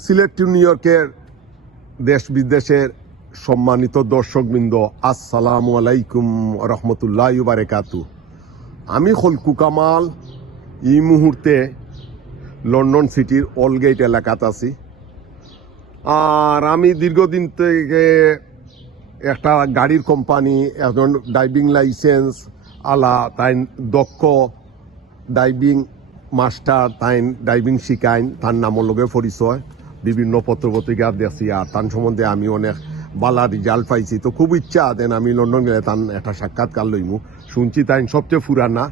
Sylhet two new ইয়র্কের দেশ বিদেশের সম্মানিত দর্শকবৃন্দ, আসসালামু আলাইকুম রহমতুল্লাহি ওয়া বারাকাতুহু। আমি খলকু কামাল এই মুহূর্তে লন্ডন সিটির অলগেট এলাকাত আছি। আর আমি দীর্ঘদিন থেকে একটা গাড়ির কোম্পানি, একজন ড্রাইভিং লাইসেন্স আলা, তাই দক্ষ ড্রাইভিং মাস্টার, তাই ড্রাইভিং শিখাইন, তার নামের লগে পরিচয় বিভিন্ন পত্রপত্রিকা দেখছি। আর তার সম্বন্ধে আমি অনেক বালা রেজাল্ট পাইছি। তো খুব ইচ্ছা দেন আমি লন্ডন গেলে তার একটা সাক্ষাৎকার লইমু। শুনছি তাই সবচেয়ে ফুরানা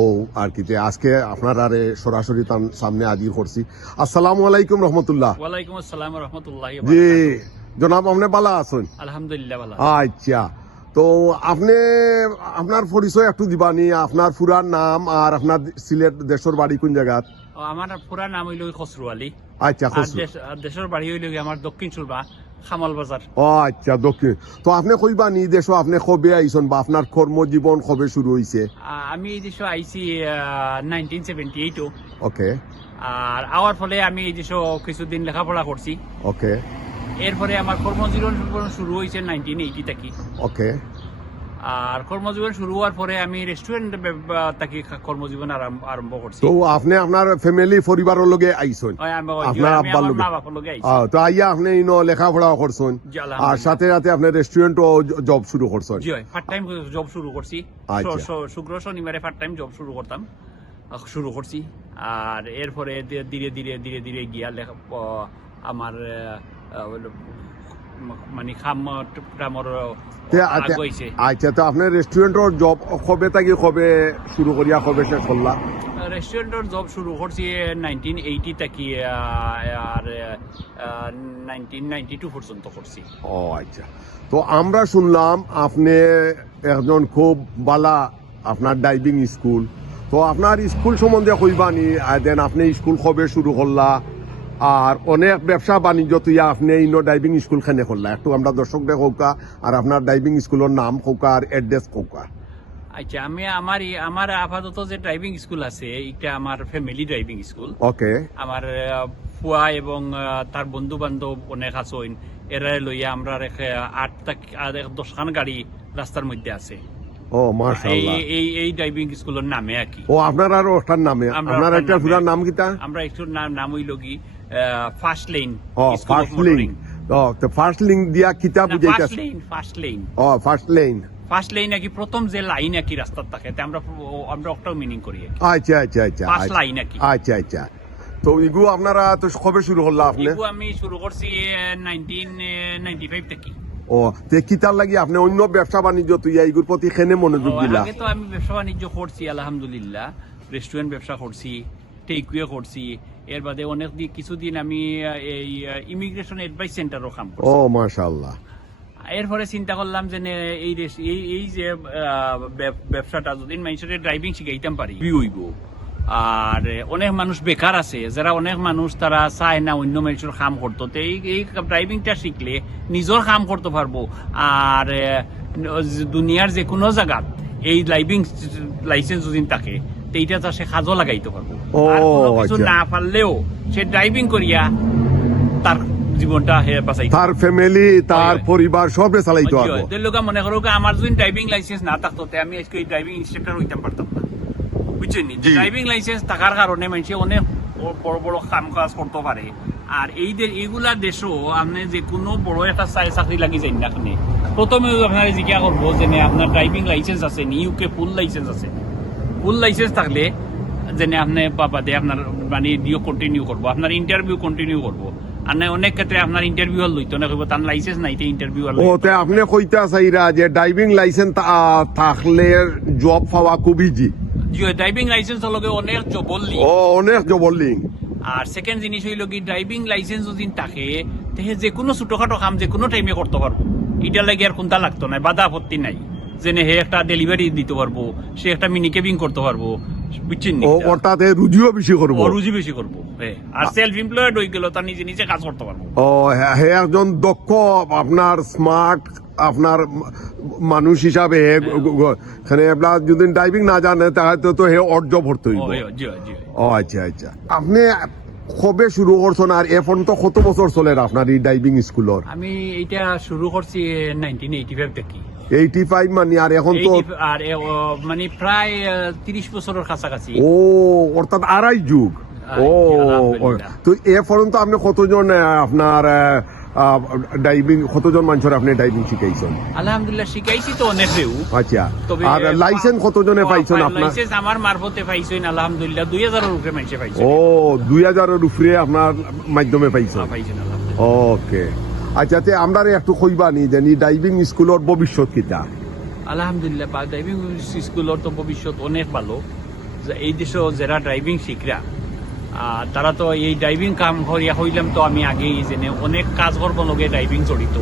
ও আর কি। আজকে আপনার আরে সরাসরি তার সামনে হাজির করছি। আসসালামু আলাইকুম রহমতুল্লাহ। ওয়ালাইকুম আসসালাম রাহমাতুল্লাহি ওয়া জি বারাকাতুহু। জনাব, আপনি ভালো আছেন? আলহামদুলিল্লাহ ভালো। আচ্ছা, তো আপনি আপনার পরিচয় একটু দিবানি, আপনার পুরার নাম আর আপনার সিলেট দেশের বাড়ি কোন জায়গা? আমার পুরা নাম হইল খসরু আলী। আচ্ছা, দেশের বাড়ি হইল আমার দক্ষিণ সুরবা খামাল বাজার। ও আচ্ছা, দক্ষিণ। তো আপনি কইবা নি দেশ আপনি কবে আইছেন বা আপনার কর্মজীবন কবে শুরু হয়েছে? আমি এই দেশে আইছি 1978। ওকে আর আওয়ার ফলে আমি এই দেশে কিছুদিন লেখাপড়া করছি। ওকে এরপরে আমার কর্মজীবন শুরু হয়েছে 1980 থেকে। ওকে। আর কর্মজীবন শুরু হওয়ার পরে আমি রেস্টুরেন্ট থেকে কর্মজীবন আরম্ভ করছি। তো আপনি আপনার ফ্যামিলি পরিবারের লগে আইছেন? আপনার আব্বার লগে? মা বাবার লগে আইছি। তো আইয়া আপনি ইনো লেখাপড়া করছেন আর সাথে সাথে আপনি রেস্টুরেন্টও জব শুরু করছেন? জি, পার্ট টাইম জব শুরু করছি। আচ্ছা। শুক্র শনিবারে পার্ট টাইম জব শুরু করছি। আর এরপরে ধীরে ধীরে ধীরে ধীরে গিয়া আমার মানে খামর হয়েছে। আচ্ছা, তো আপনার রেস্টুরেন্টের জব কবে থেকে কবে শুরু করিয়া কবে শেষ করলা? রেস্টুরেন্টের জব শুরু করছি 1980 থেকে আর 1992 পর্যন্ত করছি। ও আচ্ছা, তো আমরা শুনলাম আপনি একজন খুব বালা, আপনার ড্রাইভিং স্কুল। তো আপনার স্কুল সম্বন্ধে কইবানি, দেন আপনি স্কুল কবে শুরু করলা আর অনেক ব্যবসা বাণিজ্য তুই আপনি ইনো ড্রাইভিং স্কুল খানে করলা, একটু আমরা দর্শকদের কৌকা আর আপনার ড্রাইভিং স্কুলের নাম কৌকা আর অ্যাড্রেস কৌকা। আচ্ছা, আমি আমার আপাতত যে ড্রাইভিং স্কুল আছে এটা আমার ফ্যামিলি ড্রাইভিং স্কুল। ওকে। আমার ফুয়া এবং তার বন্ধু বান্ধব অনেক আছেন, এরা লইয়া আমরা 8-10 গাড়ি রাস্তার মধ্যে আছে। ও মাশাআল্লাহ। এই ড্রাইভিং স্কুলের নামে আর কি। ও আপনার আর ওটার নামে? আপনার একটা পুরা নাম কিটা? আমরা একটু নাম হইল কি ফার্স্ট লেন। ও ফার্স্ট লেন। তো ফার্স্ট লেন দিয়া কিতা বুঝাইতাছে? First lane. ও ফার্স্ট লেন। ফার্স্ট লাইন নাকি প্রথম যে লাইন নাকি রাস্তার থাকে আমরা ওটাও মিনিং করি। আচ্ছা আচ্ছা আচ্ছা, ফার্স্ট লাইন নাকি। আচ্ছা আচ্ছা। তো এগুলো আপনারা তো কবে শুরু করলা আপনি? এগুলো আমি শুরু করছি 1995 থেকে। ও তে কিতার লাগি আপনি অন্য ব্যবসা বাণিজ্য তুই এইগুর প্রতি কেনে মনোযোগ দিলা? আগে তো আমি ব্যবসা বাণিজ্য করছি আলহামদুলিল্লাহ, রেস্টুরেন্ট ব্যবসা করছি, টেকওয়ে করছি। এর বাদে অনেক কিছুদিন আমি এই ইমিগ্রেশন অ্যাডভাইস সেন্টারও কাম করছি। ও মাশাআল্লাহ। এরপরে চিন্তা করলাম যে এই যে ব্যবসাটা যদি মানুষের ড্রাইভিং শিখাইতাম পারি হইব। আর অনেক মানুষ বেকার আছে, যারা অনেক মানুষ তারা চায় না অন্য মানুষের কাম করতো। তো এই ড্রাইভিংটা শিখলে নিজের কাম করতে পারবো। আর দুনিয়ার যে কোনো জায়গা এই ড্রাইভিং লাইসেন্স যদি থাকে এইটা তো সে কাজও লাগাইতে পারবো। আর কোনো কিছু না পারলেও সে ড্রাইভিং করিয়া তার জীবনটা বাঁচাই, তার ফ্যামিলি তার পরিবার সবরে চালাইতে পারবো। লোক মনে করো আমার যদি ড্রাইভিং লাইসেন্স না থাকতো আমি আজকে এই ড্রাইভিং ইনস্ট্রাক্টর হইতাম পারতাম না, বুঝছেন? ড্রাইভিং লাইসেন্স থাকার কারণে মানুষ অনেক বড় বড় কাম কাজ করতে পারে। আর এইগুলা দেশও আপনি যে কোনো বড় একটা চাকরি লাগি যাই না, প্রথমে আপনার জিজ্ঞাসা করবো যে আপনার ড্রাইভিং লাইসেন্স আছে নি? ইউকে ফুল লাইসেন্স আছে? ফুল লাইসেন্স থাকলে যেনে আপনি বাদে আপনার মানে ডিও কন্টিনিউ করবো, আপনার ইন্টারভিউ কন্টিনিউ করবো। আর না অনেক ক্ষেত্রে আপনার ইন্টারভিউ হল লইতো না, তার লাইসেন্স নাই ইন্টারভিউ হল। ওতে আপনি কইতা চাইরা যে ড্রাইভিং লাইসেন্স থাকলে জব পাওয়া খুব ইজি? জি, ড্রাইভিং লাইসেন্স হলো অনেক জবল লিঙ্ক। ও অনেক জবল লিঙ্ক। আর সেকেন্ড জিনিস হইল কি ড্রাইভিং লাইসেন্স যদি থাকে তাহলে যে কোনো ছোটখাটো কাম যে কোনো টাইমে করতে পারবো। এটা লাগে আর কোনটা লাগতো না, বাধা আপত্তি নাই। যেনে হে একটা ডেলিভারি দিতে পারবো, সে একটা মিনি কেবিং করতে পারবো, বুঝছেন? ওটাতে রুজিও বেশি করবো। রুজি বেশি করবো। আর সেলফ এমপ্লয়েড হয়ে গেল, তার নিজে নিজে কাজ করতে পারবো। ও হে একজন দক্ষ আপনার স্মার্ট আপনার মানুষ হিসাবে এখানে আপনার যদি ড্রাইভিং না জানে তাহলে তো হে অর্জ ভরতে হইব। ও আচ্ছা আচ্ছা। আপনি কবে শুরু করছেন আর এখন তো কত বছর চলে আপনার এই ড্রাইভিং স্কুলের? আমি এটা শুরু করছি 1985 থেকে। 85 মানে, আর এখন তো আর মানে প্রায় 30 বছরের কাছাকাছি। ও অর্থাৎ আড়াই যুগ। ও আলহামদুলিল্লাহ। তো এখন তো আপনি কতজন আপনার ড্রাইভিং, কতজন মানুষের আপনি ড্রাইভিং শিখাইছেন? আলহামদুলিল্লাহ শিখাইছি তো অনেক রেউ। আচ্ছা, তবে আর লাইসেন্স কতজনে পাইছেন আপনার? লাইসেন্স আমার মারফতে পাইছেন আলহামদুলিল্লাহ 2000 এর উপরে মানুষে পাইছে। ও 2000 এর উপরে আপনার মাধ্যমে পাইছেন? পাইছেন আলহামদুলিল্লাহ। ওকে, আচ্ছা, তে আমরা একটু কইবানি যে ড্রাইভিং স্কুলের ভবিষ্যৎ কিটা? আলহামদুলিল্লাহ ড্রাইভিং স্কুলের তো ভবিষ্যৎ অনেক ভালো। যে এই দেশে যারা ড্রাইভিং শিখরা তারা তো এই ড্রাইভিং কাম করিয়া হইলাম তো আমি আগেই জেনে অনেক কাজ করবো লগে ড্রাইভিং জড়িত,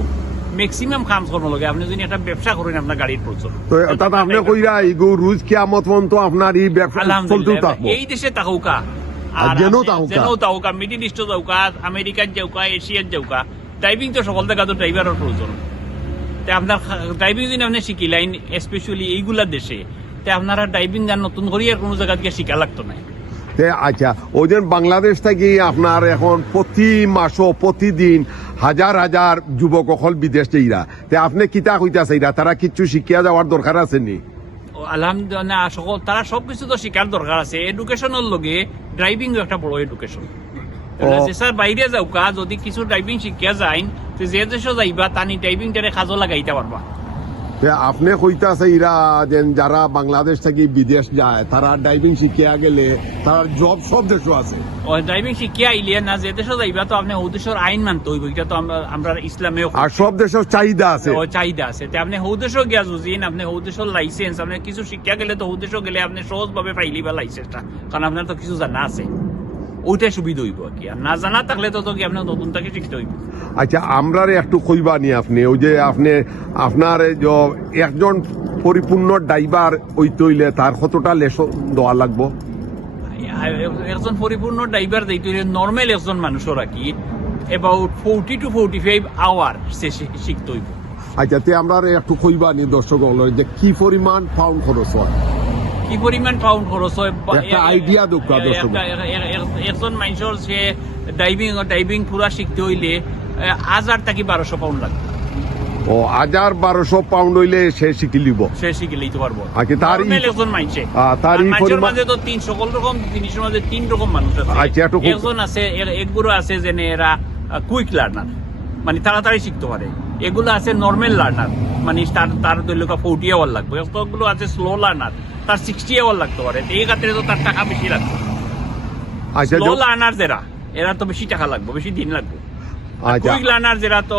ম্যাক্সিমাম কাম করবো লগে। আপনি যদি একটা ব্যবসা করেন আপনার গাড়ির প্রচুর, তো অর্থাৎ আপনি কইরা এইগো রোজ কিয়ামত পর্যন্ত আপনার এই ব্যবসা চলতেও আলহামদুলিল্লাহ থাকবো? এই দেশে তাহৌকা আর যেনো তাহৌকা? যেনো তাহৌকা, মিডিল ইস্টে যাওকা, আমেরিকার যাওকা, এশিয়ার যাওকা, ড্রাইভিং তো সকল জায়গা তো ড্রাইভারের প্রয়োজন। তে আপনার ড্রাইভিং যদি আপনি শিখিলেন স্পেশালি এইগুলা দেশে, তে আপনারা ড্রাইভিং আর নতুন করিয়া কোনো জায়গা থেকে শিখা লাগতো না। আচ্ছা, ওই যে বাংলাদেশ থেকে আপনার এখন প্রতি মাসও প্রতিদিন হাজার হাজার যুবক অকল বিদেশ যাইরা, তে আপনি কিতা কইতাছে তারা কিচ্ছু শিখিয়া যাওয়ার দরকার আছে নি? আলহামদুলিল্লাহ সকল তারা সবকিছু তো শিকার দরকার আছে। এডুকেশনের লগে ড্রাইভিং একটা বড় এডুকেশন। স্যার বাইরে যাওকা যদি কিছু ড্রাইভিং শিখিয়া যায়, যে দেশে যাইবা তানি ড্রাইভিং টারে কাজও লাগাইতে পারবা। আপনি কইতাছে যে যারা বাংলাদেশ থেকে বিদেশ যায় তারা ড্রাইভিং শিখিয়া গেলে তার জব সব দেশও আছে? ড্রাইভিং শিখিয়া আইলে না যে দেশে যাইবা তো আপনি ও দেশের আইন মানতে হইব, এটা তো আমরা ইসলামেও আর সব দেশের চাহিদা আছে। চাহিদা আছে। আপনি হৌ দেশও গিয়া যুজিন, আপনি হৌ দেশের লাইসেন্স আপনি কিছু শিক্ষা গেলে তো হৌ দেশও গেলে আপনি সহজ ভাবে পাইলি বা লাইসেন্সটা, কারণ আপনার তো কিছু জানা আছে, ওইটাই সুবিধা হইব আর কি। আর না জানা থাকলে তো কি আপনার নতুন থেকে শিখতে হইব। আচ্ছা, আমরা একটু কইবা নি আপনি ওই যে আপনার একজন পরিপূর্ণ ড্রাইভার হইতে হইলে তার কতটা লেসন দেওয়া লাগবো? একজন পরিপূর্ণ ড্রাইভার দিতে হইলে নর্মাল একজন মানুষের আর কি অ্যাবাউট 40 to 45 আওয়ার সে শিখতে হইব। আচ্ছা, তে আমরা একটু কইবা নি দর্শক যে কি পরিমাণ পাউন্ড খরচ হয়? কি পরিমাণ পাউন্ড খরচ হয় একটা আইডিয়া দরকার দর্শক। একজন মানুষের সে ড্রাইভিং পুরা শিখতে হইলে 1000 থেকে 1200 পাউন্ড লাগবে। ও 1000-1200 পাউন্ড হইলে সে শিখে লিব? সে শিখে লইতে পারবো। আচ্ছা, তার একজন মানুষে তার এই মানুষের পরিমাণ মাঝে তো সকল রকম জিনিসের মাঝে 3 রকম মানুষ আছে। আচ্ছা, একটু একজন আছে একগুলো আছে যে এরা কুইক লার্নার, মানে তাড়াতাড়ি শিখতে পারে। এগুলো আছে নর্মাল লার্নার, মানে তার দৈর্ঘ্য 40 আওয়ার লাগবে। এগুলো আছে স্লো লার্নার, তার 60 আওয়ার লাগতে পারে। এই ক্ষেত্রে তো তার টাকা বেশি লাগবে। আচ্ছা, স্লো লার্নার যারা এরা তো বেশি টাকা লাগবে, বেশি দিন লাগবে। আচ্ছা, কুইক লার্নার যারা তো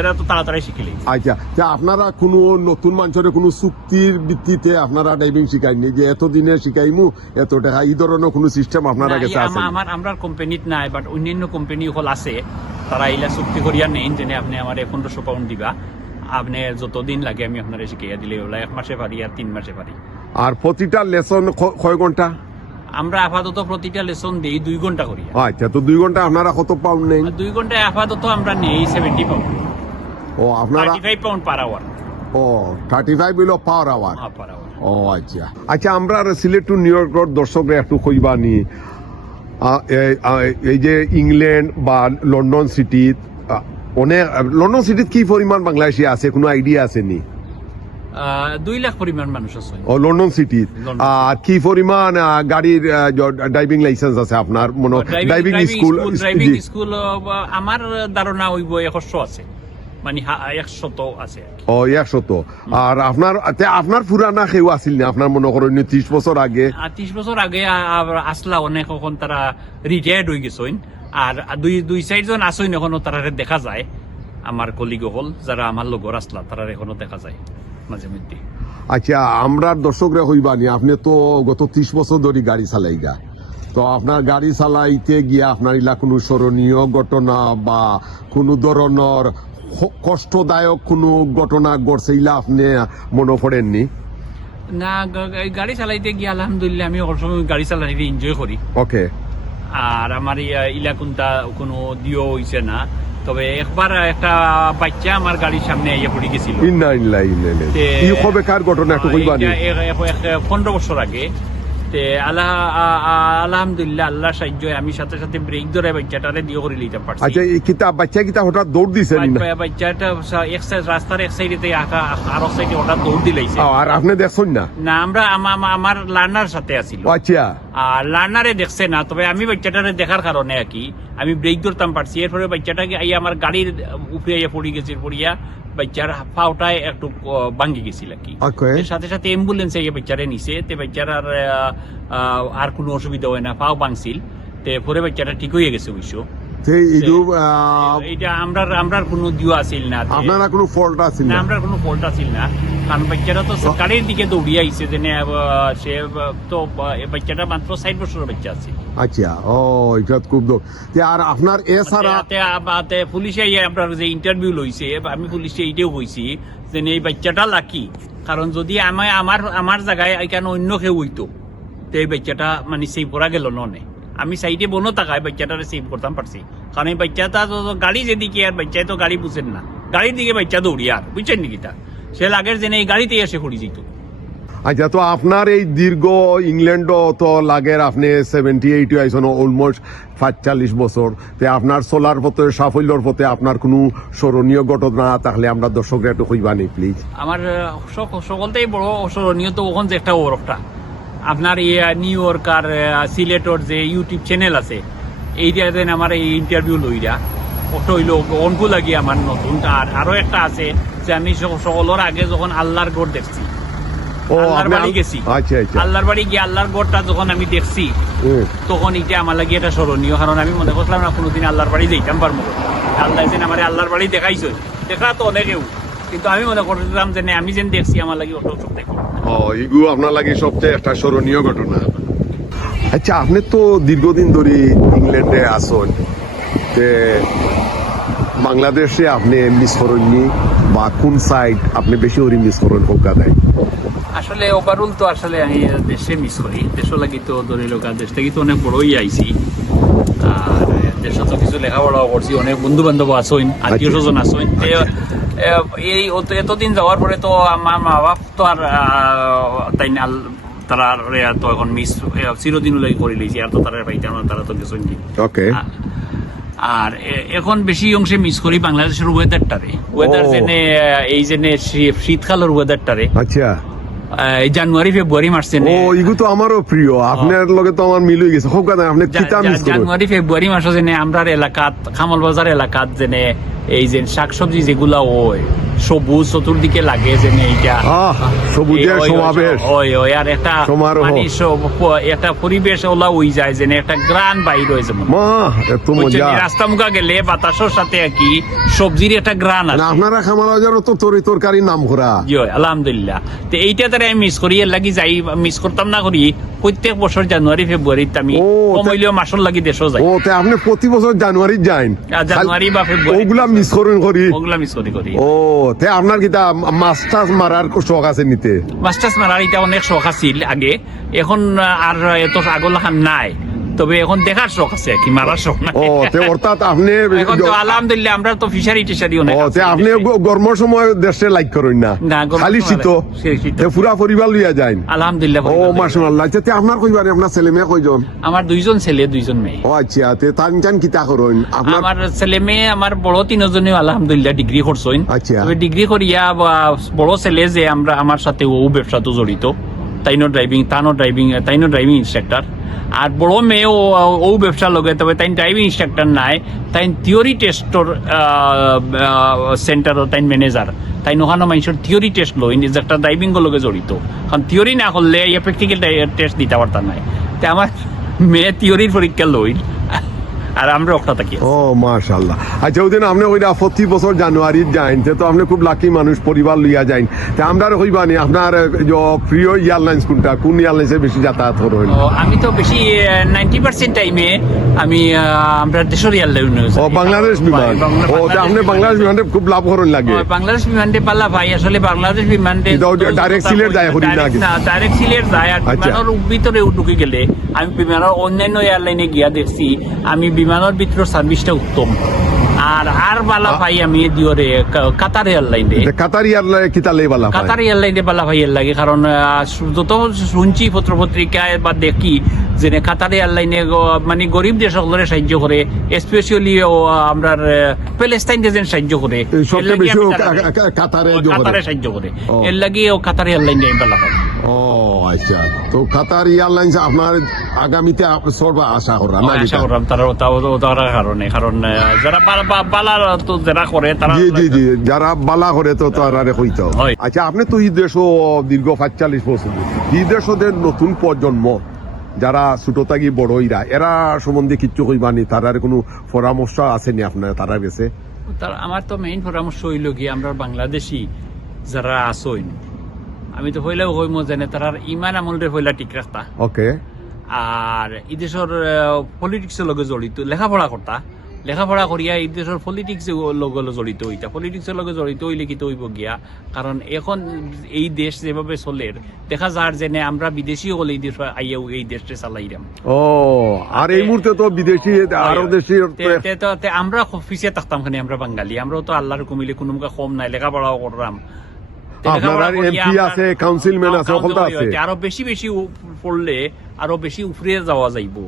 এরা তো তাড়াতাড়ি শিখলেই। আচ্ছা, আপনারা কোনো নতুন মানুষের কোনো চুক্তির ভিত্তিতে আপনারা ড্রাইভিং শিখাইনি যে এতদিনে শিখাইমু এত টাকা, এই ধরনের কোনো সিস্টেম আপনারা কাছে আছে? আমরা কোম্পানিত নাই, বাট অন্যান্য কোম্পানি হল আছে, তারা এইলা চুক্তি করিয়া নেন যে আপনি আমার 1500 পাউন্ড দিবা, আপনি যতদিন লাগে আমি আপনারা শিখাইয়া দিলে ওলা 1 মাসে পারি আর 3 মাসে পারি। আর প্রতিটা লেসন কয় ঘন্টা? আমরা আপাতত প্রতিটা লেসন দেই 2 ঘন্টা করি। আচ্ছা, তো 2 ঘন্টা আপনারা কত পাউন্ড নেন? 2 ঘন্টায় আপাতত আমরা নেই 70 পাউন্ড। ও আপনারা 35 পাউন্ড পার আওয়ার। ও 35 হইল পার আওয়ার। Per hour. ও আচ্ছা, আচ্ছা, আমরা সিলেট টু নিউ ইয়র্কের দর্শকরা একটু কইবা নি এই যে ইংল্যান্ড বা লন্ডন সিটি, অনেক লন্ডন সিটিত কি পরিমাণ বাংলাদেশি আছে কোনো আইডিয়া আছে নি? 2 লাখ পরিমাণ মানুষ আছে। ও লন্ডন সিটি। আর কি পরিমাণ গাড়ির ড্রাইভিং লাইসেন্স আছে আপনার? মনে ড্রাইভিং স্কুল আমার ধারণা হইব 100 আছে, মানে 100 আছে। ও 100। আর আপনার পুরানা কেউ আসিল না আপনার মনে করেন 30 বছর আগে? 30 বছর আগে আসলা অনেক, এখন তারা রিটায়ার্ড হয়ে গেছেন। আর 2-4 জন আসেন এখনো তারা দেখা যায়। আমার কলিগ হল যারা আমার লগর আসলা তারা এখনো দেখা যায় মাঝে মধ্যে। আচ্ছা, আমরা দর্শকরা হইবানি আপনি তো গত 30 বছর ধরে গাড়ি চালাইগা, তো আপনার গাড়ি চালাইতে গিয়া আপনার ইলা কোনো স্মরণীয় ঘটনা বা কোনো ধরনের কষ্টদায়ক কোনো ঘটনা ঘটছে ইলা আপনি মনে পড়েননি? না, গাড়ি চালাইতে গিয়ে আলহামদুলিল্লাহ আমি সবসময় গাড়ি চালাইতে এনজয় করি। ওকে। আর আমার ইলাকুনটা কোনো দিও হইছে না, তবে একবার একটা বাচ্চা আমার গাড়ির সামনে আইয়া পড়ে গেছিল। ইন্না ইল্লাহি ইন্না ইলাইহি। এই কবে কার ঘটনা একটু কইবানি? 15 বছর আগে তে আলহামদুলিল্লাহ আল্লাহ সাহায্য আমি সাথে সাথে ব্রেক ধরে বাচ্চাটারে দিয়ে করে নিতে পারছি। আচ্ছা এই বাচ্চা কিতা হঠাৎ দৌড় দিছে নি না? বাচ্চাটা এক সাইড রাস্তার এক সাইডে আর এক সাইডে ওটা দৌড় দিলাইছে। আর আপনি দেখছেন না? না, আমরা আমার লার্নার সাথে আছিল। আচ্ছা আর লার্নারে দেখছে না, তবে আমি বাচ্চাটারে দেখার কারণে আর কি আমি ব্রেক ধরতাম পারছি। এরপরে বাচ্চাটাকে আমার গাড়ির উপরে পড়ে গেছে, পড়িয়া বাচ্চার পাওটায় একটু ভাঙ্গি গেছিল আর কি। এর সাথে সাথে অ্যাম্বুলেন্স বাচ্চারে নিছে, তে বাচ্চার আর কোনো অসুবিধা হয় না, পাও ভাঙছিল। তে পরে বাচ্চাটা ঠিক হয়ে গেছে অবশ্য। এটা আমরা কোনো দিও আসিল না, আপনারা কোনো ফল্ট আছে না, না? আমরা কোনো ফল্ট আসিল না, কারণ বাচ্চাটা তো গাড়ির দিকে দৌড়িয়ে আইছে। সে তো বাচ্চাটা মাত্র 60 বছরের বাচ্চা আছে। আচ্ছা, ও এটা খুব আর আপনার এছাড়া পুলিশে আপনার যে ইন্টারভিউ লইছে, আমি পুলিশে এইটাও কইছি যে এই বাচ্চাটা লাকি, কারণ যদি আমার জায়গায় এখানে অন্য কেউ হইতো তো এই বাচ্চাটা মানে সেই পড়া গেল ননে। আমি সাইডে বনো টাকায় বাচ্চাটারে সেভ করতাম পারছি, কারণ এই বাচ্চাটা তো গাড়ি যেদিকে আর বাচ্চায় তো গাড়ি বুঝেন না, গাড়ির দিকে বাচ্চা দৌড়ি আর বুঝছেন নাকি তা সে লাগের যে এই গাড়িতে এসে পড়ি যেত। আচ্ছা, তো আপনার এই দীর্ঘ ইংল্যান্ড তো লাগের আপনি 78 আইসন, অলমোস্ট 45 বছর। আপনার চলার পথে সাফল্যর পথে আপনার কোনো স্মরণীয় ঘটনা থাকলে আমরা দর্শকরা একটু কইবানি প্লিজ। আমার সকলতেই বড় স্মরণীয় তো ওখান যে একটা ওরকটা আপনার নিউ ইয়র্ক আর সিলেটর যে ইউটিউব চ্যানেল আছে, এইটাতে আমার এই ইন্টারভিউ লইরা ওটা হইল অনকু লাগি আমার নতুন। আর আরো একটা আছে যে আমি সকলের আগে যখন আল্লাহর গড় দেখছি, আল্লাহর বাড়ি গেছি, আল্লাহর বাড়ি গিয়ে আল্লাহর গড়টা যখন আমি দেখছি তখন এটা আমার লাগে এটা স্মরণীয়, কারণ আমি মনে করছিলাম না কোনোদিন আল্লাহর বাড়ি যাইতাম পারবো। আল্লাহ যেন আমার আল্লাহর বাড়ি দেখাইছে, দেখা তো অনেকেও, কিন্তু আমি মনে করছিলাম যে আমি যেন দেখছি আমার লাগে ওটা সব দেখি। এগুলো আপনার লাগে সবচেয়ে একটা স্মরণীয় ঘটনা। আচ্ছা, আপনি তো দীর্ঘদিন ধরে ইংল্যান্ডে আসেন, বাংলাদেশে আপনি মিস করেননি বা কোন সাইড আপনি বেশি করে মিস করেন কলকাতায়? আসলে ওভারঅল তো আসলে আমি দেশে মিস করি, দেশ লাগি তো ধরে লোক দেশ থেকে তো অনেক বড়ই আইছি, আর দেশে তো কিছু লেখাপড়াও করছি, অনেক বন্ধু বান্ধব আসেন, আত্মীয় স্বজন আসেন। এই এতদিন যাওয়ার পরে তো আমার মা বাপ তো আর তাই না, তারা তো এখন মিস চিরদিন লাগে করে লিয়েছি, আর তো তারা পাইতে তারা তো গেছেন। আর এখন বেশি অংশে মিস করি বাংলাদেশের ওয়েদারটারে, ওয়েদার জেনে এই জেনে শীতকালের ওয়েদারটারে। আচ্ছা, জানুয়ারি ফেব্রুয়ারি মাস ও এগুলো তো আমারও প্রিয়, আপনার লগে তো আমার মিল হয়ে গেছে। আপনি জানুয়ারি ফেব্রুয়ারি মাসে জেনে আমরা এলাকাত খামল বাজার এলাকাত জেনে এই যে শাকসবজি যেগুলা ওই সবুজ চতুর্দিকে লাগে জেনে এইটা সবুজের সমাবেশ, ওই আর একটা মানে একটা পরিবেশ ওলা হয়ে যায় জেনে একটা গ্রান বাইর হয়েছে, রাস্তা মুখা গেলে বাতাসের সাথে আর কি সবজির একটা গ্রান আছে। আপনারা খামার বাজারও তো তরকারি নাম করা। আলহামদুলিল্লাহ, তো এইটা তারা আমি মিস করি, এর লাগি যাই মিস করতাম না করি প্রত্যেক বছর জানুয়ারি ফেব্রুয়ারিতে আমি কমইলেও মাসের লাগি দেশও যাই। ও তে আপনি প্রতি বছর জানুয়ারি যান? জানুয়ারি বা ফেব্রুয়ারি ওগুলা মিস করেন করি, ওগুলা মিস করি। ও তে আপনার কিটা মাস্টার্স মারার শখ আছে নিতে? মাস্টার্স মারার এটা অনেক শখ আছিল আগে, এখন আর এত আগলাখান নাই, তবে এখন দেখার শখ আছে কি, মারার শখ না। অর্থাৎ আপনি এখন তো আলহামদুলিল্লাহ আমরা তো ফিশারি টিশারি অনেক আছে। আপনি গরমের সময় দেশে লাইক করেন না, খালি শীত পুরা পরিবার লইয়া যায়? আলহামদুলিল্লাহ। ও মাশাআল্লাহ। আচ্ছা, আপনার কইবারে আপনার ছেলে মেয়ে কয়জন? আমার 2জন ছেলে 2জন মেয়ে। ও আচ্ছা, তে তান কিতা করেন? আমার ছেলে মেয়ে আমার বড় 3জনই আলহামদুলিল্লাহ ডিগ্রি করছেন। আচ্ছা, তবে ডিগ্রি করিয়া বড় ছেলে যে আমরা আমার সাথে ও ব্যবসাতে জড়িত, তাইনো ড্রাইভিং ইনস্ট্রাক্টর। আর বড় মেয়ে ও ব্যবসা লগে, তবে তাই ড্রাইভিং ইনস্ট্রাক্টর নাই, তাই থিওরি টেস্টর সেন্টার, তাই ম্যানেজার, তাই ওখানে মানুষের থিওরি টেস্ট লই, একটা ড্রাইভিং লগে জড়িত, কারণ থিওরি না করলে প্র্যাকটিক্যাল টেস্ট দিতে পারতাম নাই। তাই আমার মেয়ে থিওরির পরীক্ষা লই আর আমরা ওটা থাকি। ও মাশাআল্লাহ। আচ্ছা, ওদিন আপনি ওইটা প্রতি বছর জানুয়ারি যাইন, তো আপনি খুব লাকি মানুষ, পরিবার লইয়া যাইন। তা আমরা কইবানি আপনার প্রিয় এয়ারলাইন্স কোনটা, কোন এয়ারলাইন্সে বেশি যাতায়াত করেন? আমি তো বেশি 90% টাইমে আমি আমরা দেশের এয়ারলাইন্স। ও বাংলাদেশ বিমান। ও তা আপনি বাংলাদেশ বিমানে খুব লাভ করেন লাগে? বাংলাদেশ বিমানে পাল্লা ভাই, আসলে বাংলাদেশ বিমানে ডাইরেক্ট সিলেট যায় হরি না? না, ডাইরেক্ট সিলেট যায়। আর বিমানের ভিতরে ঢুকে গেলে আমি বিমানের অন্যান্য এয়ারলাইনে গিয়া দেখছি আমি বিমানের ভিতরে সার্ভিসটা উত্তম, আর বালা ভাই আমি দিও রে কাতার এয়ারলাইন রে কাতার এয়ারলাইন কিতালে বালা পায়? কাতার এয়ারলাইনে বালা ভাইয়ের লাগে, কারণ যত শুনছি পত্র পত্রিকায় বা দেখি যে কাতার এয়ারলাইনে মানে গরিব দেশগুলোরে সাহায্য করে, স্পেশালি আমরা প্যালেস্টাইনকে যেন সাহায্য করে, সবচেয়ে বেশি কাতারে কাতারে সাহায্য করে, এর লাগে ও কাতার এয়ারলাইনে বালা ভাই। ও আচ্ছা, তো কাতার এয়ারলাইন্স আপনার আগামীতে সর্ব আশা করা না? আশা করলাম তারা কারণে, কারণ যারা বালা তো যারা করে তারা জি জি জি, যারা বালা করে তো তারা হইতো। হয়। আচ্ছা, আপনি তো এই দেশ দীর্ঘ 45 বছর, এই দেশের নতুন প্রজন্ম যারা ছোট থাকি বড়ইরা, এরা সম্বন্ধে কিচ্ছু কইবানি, তারার কোনো পরামর্শ আসেনি আপনার তারা গেছে? আমার তো মেইন পরামর্শ হইল কি, আমরা বাংলাদেশি যারা আসইন, আমি তো হইলেও হইম জানে তারার ইমান আমলরে হইলা ঠিক রাখতা, ওকে। আর এই দেশের পলিটিক্সের লগে জড়িত লেখাপড়া করিয়া এই দেশের পলিটিক্স লগে জড়িত হইতা, পলিটিক্সের লগে জড়িত হইলে কি তো হইব গিয়া, কারণ এখন এই দেশ যেভাবে চলের দেখা যার যেনে আমরা বিদেশি হলে এই দেশ আইয়াও এই দেশটা চালাইরাম। ও, আর এই মুহূর্তে তো বিদেশি আরো দেশি আমরা পিছিয়ে থাকতাম খানি, আমরা বাঙালি, আমরাও তো আল্লাহর কমিলে কোনো কম নাই, লেখাপড়াও করলাম, আপনার এমপি আছে, কাউন্সিলম্যান আছে, ওখানটা আছে। আরো বেশি পড়লে আরো বেশি উপরে যাওয়া যাইব,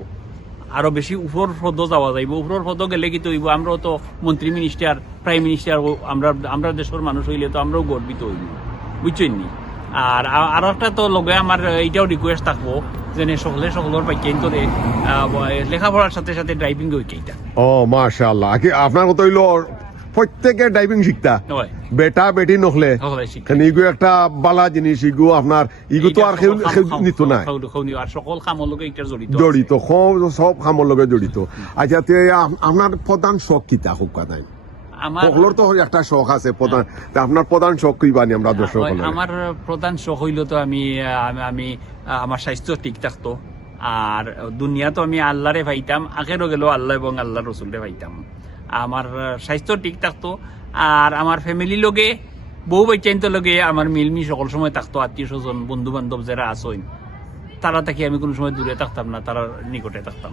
আরো বেশি উপর পদ যাওয়া যাইব, উপর পদ গেলে কি হইব, আমরাও তো মন্ত্রী মিনিস্টার প্রাইম মিনিস্টার আমরা দেশের মানুষ হইলে তো আমরাও গর্বিত হইব, বুঝছেন নি? আর আরো একটা তো লগে আমার এইটাও রিকোয়েস্ট থাকবো যে সকলের পাইকেন করে লেখাপড়ার সাথে সাথে ড্রাইভিং ওইটা। ও মাশাআল্লাহ, আপনার কথা হইলো প্রত্যেকে ড্রাইভিং শিখতা, হয় বেটা বেটি নহলে, কারণ ইগু একটা বালা জিনিস, ইগু আপনার ইগু তো আর কেউ নিত না, আর সকল কামর লগে এটা জড়িত, সব কামর লগে জড়িত। আচ্ছা, আপনার প্রধান শখ কিতা হোক নাই? সকলের তো একটা শখ আছে প্রধান, আপনার প্রধান শখ কইবানি আমরা দর্শক? আমার প্রধান শখ হইল তো আমি আমার স্বাস্থ্য ঠিক থাকতো, আর দুনিয়া তো আমি আল্লাহরে পাইতাম, আগেরও গেল আল্লাহ এবং আল্লাহ রসুলরে পাইতাম, আমার স্বাস্থ্য ঠিক থাকতো, আর আমার ফ্যামিলির লগে বউ বাচ্চাইন লগে আমার মিলমি সকল সময় থাকতো, আত্মীয় স্বজন বন্ধু বান্ধব যারা আসইন তারা থেকে আমি কোনো সময় দূরে থাকতাম না, তারা নিকটে থাকতাম।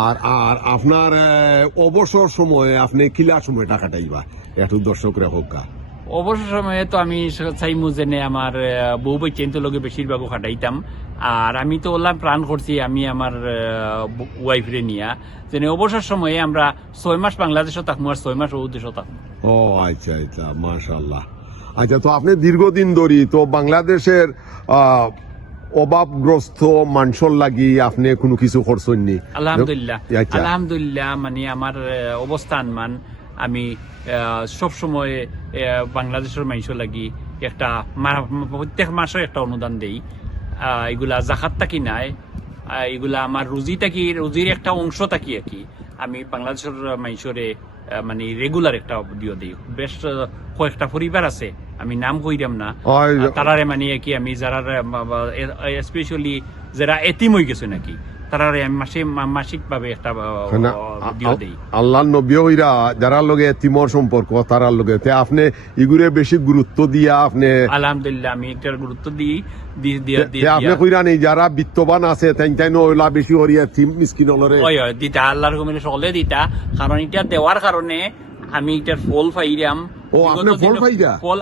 আর আর আপনার অবসর সময়ে আপনি কিলা সময়টা কাটাইবা একটু দর্শকরা হোক? অবসর সময়ে তো আমি চাইমু যেনে আমার বউ বাচ্চাইন লগে বেশিরভাগ কাটাইতাম, আর আমি তো ওলা প্ল্যান করছি আমি আমার ওয়াইফরে নিয়া যেন অবসর সময়ে আমরা 6 মাস বাংলাদেশও থাকবো আর 6 মাস ও দেশও থাকবো। ও আচ্ছা আচ্ছা, মাশাআল্লাহ। আচ্ছা, তো আপনি দীর্ঘদিন ধরে তো বাংলাদেশের অভাবগ্রস্ত মানুষের লাগি আপনি কোনো কিছু করছেন নি? আলহামদুলিল্লাহ, আলহামদুলিল্লাহ, মানে আমার অবস্থান আমি সব সময় বাংলাদেশের মানুষের লাগি একটা প্রত্যেক মাসে একটা অনুদান দেই, এগুলা জাকাত থাকি নাই, এগুলা আমার রুজির একটা অংশ থাকি আর কি, আমি বাংলাদেশের মানুষরে মানে রেগুলার একটা দিও দিই। বেশ কয়েকটা পরিবার আছে, আমি নাম কইরাম না, তারারে মানে কি আমি যারা স্পেশালি যারা এতিম হয়ে গেছে নাকি তারারে আমি মাসিক ভাবে একটা দিও দেই। আল্লাহর নবী হইরা যারা লগে এতিমর সম্পর্ক তারার লগে আপনি ইগুরে বেশি গুরুত্ব দিয়া আপনি? আলহামদুলিল্লাহ, আমি এটার গুরুত্ব দিই। আপনি কইরা নেই যারা বিত্তবান আছে তাই ওইলা বেশি হরিয়া এতিম মিসকিন হলরে দিতা, আল্লাহর হুকুমে সকলে দিতা, কারণ এটা দেওয়ার কারণে আমি এটার ফল পাইরাম। ও, আপনি ফল পাইরা? ফল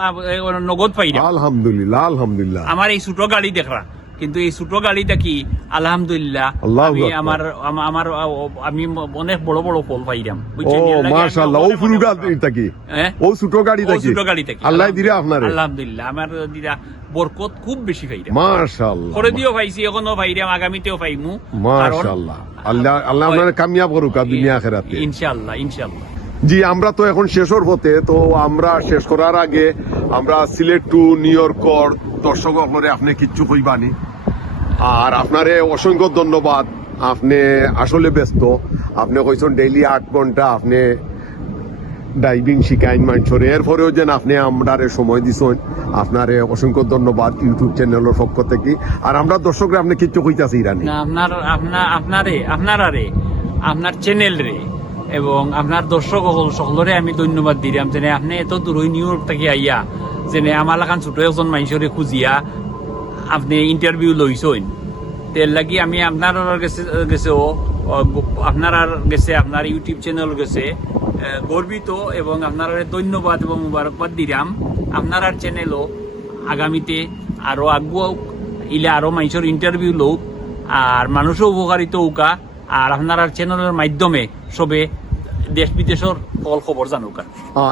নগদ পাইরাম, আলহামদুলিল্লাহ আলহামদুলিল্লাহ। আমার এই ছোট গাড়ি দেখরা, কিন্তু এই ছোট গাড়িটা কি আলহামদুলিল্লাহ আমি অনেক বড় বড় ফল পাইরাম। ও মাশাআল্লাহ, ও পুরো গাড়িটা কি? ও ছোট গাড়িটা কি? আল্লাহ দিরা আপনারে? আলহামদুলিল্লাহ, আমার দিরা বরকত খুব বেশি পাইরাম। মাশাআল্লাহ, করে দিও পাইছি, এখনো পাইরাম, আগামীতেও পাইমু। মাশাআল্লাহ, আল্লাহ আপনারে কামিয়াব করুক দুনিয়া আখিরাতে ইনশাআল্লাহ ইনশাআল্লাহ। জি, আমরা তো এখন শেষের পথে, তো আমরা শেষ করার আগে আমরা সিলেট টু নিউ ইয়র্কর দর্শক আপনারে আপনি কিচ্ছু কইবানি? আর আপনারে অসংখ্য ধন্যবাদ, আপনি আসলে ব্যস্ত, আপনি কইছেন ডেইলি 8 ঘন্টা আপনি ড্রাইভিং শিখাইন মানুষের, এরপরেও যেন আপনি আমরারে সময় দিছেন, আপনারে অসংখ্য ধন্যবাদ ইউটিউব চ্যানেলের পক্ষ থেকে। আর আমরা দর্শকরা আপনি কিচ্ছু কইতাছি ইরানি? আপনার চ্যানেল রে এবং আপনার দর্শক সকলরে আমি ধন্যবাদ দিলাম, যে আপনি এত দূর নিউ ইয়র্ক থেকে আইয়া যে আমার লাগান ছোট একজন মানুষরে খুঁজিয়া আপনি ইন্টারভিউ লইছেন, তেল লাগি আমি আপনার গেছে আপনার ইউটিউব চ্যানেল গেছে গর্বিত এবং আপনারা ধন্যবাদ এবং মুবারকবাদ দিলাম। আপনার চ্যানেলও আগামীতে আরো আগুয়াও ইলে আরো মানুষের ইন্টারভিউ লোক আর মানুষও উপকারিত উকা আর আপনার চ্যানেলের মাধ্যমে সবে দেশ বিদেশের সকল খবর জানুকা।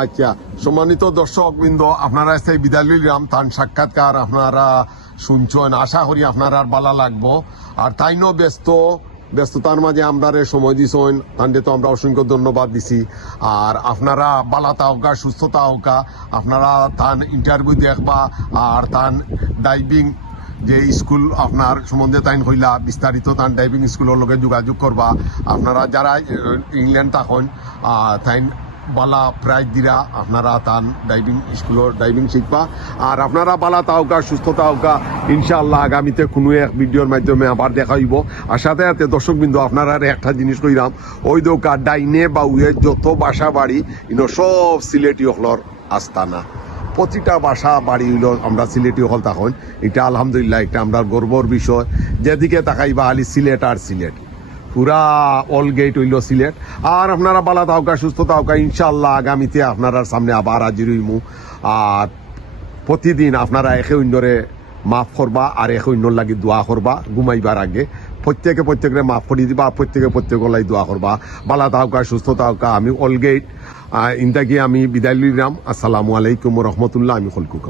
আচ্ছা, সম্মানিত দর্শক বৃন্দ, আপনারা সেই বিদায় লইলাম তান সাক্ষাৎকার আপনারা শুনছেন, আশা করি আপনার আর ভালো লাগবো। আর তাইনও ব্যস্ততার মাঝে আমরা সময় দিছেন, তান্ডে তো আমরা অসংখ্য ধন্যবাদ দিছি। আর আপনারা বালাতা হোকা, সুস্থতা হোকা, আপনারা তান ইন্টারভিউ দেখবা আর তান ডাইভিং যে স্কুল আপনার সম্বন্ধে তাইন হইলা বিস্তারিত তান ডাইভিং স্কুলের লগে যোগাযোগ করবা। আপনারা যারা ইংল্যান্ড থাকেন তাইন বালা প্রাইজ দিরা আপনারা তান ডাইভিং স্কুলের ডাইভিং শিখবা। আর আপনারা বালা তাওকা, সুস্থতা হোকা, ইনশাআল্লাহ আগামীতে কোনো এক ভিডিওর মাধ্যমে আবার দেখা হইব। আর সাথে সাথে দর্শকবৃন্দ আপনারা একটা জিনিস কইরাম, ওই দৌকা ডাইনে বা উয়ে যত বাসা বাড়ি ইনো সব সিলেটি হলর আস্তানা। প্রতিটা বাসা বাড়ি হইল আমরা সিলেটি হল তখন, এটা আলহামদুলিল্লাহ একটা আমরা গর্বর বিষয়। যেদিকে তাকাইবা আলি সিলেট আর সিলেট, পুরা অল গেট হইল সিলেট। আর আপনারা বালা তাওকা, সুস্থ তাওকা, ইনশাআল্লাহ আগামীতে আপনার সামনে আবার হাজির হইমু। আর প্রতিদিন আপনারা একে অন্যরে মাফ করবা আর একে অন্যর লাগি দোয়া করবা ঘুমাইবার আগে। প্রত্যেকে মাফ করে দিবা, প্রত্যেকের লাই দোয়া করবা। বালা তাওকা, সুস্থ তাওকা। আমি অল গেট ইন্দাকে আমি বিদায় লইলাম। আসসালামু আলাইকুম রহমতুল্লাহ। আমি খলকুকা।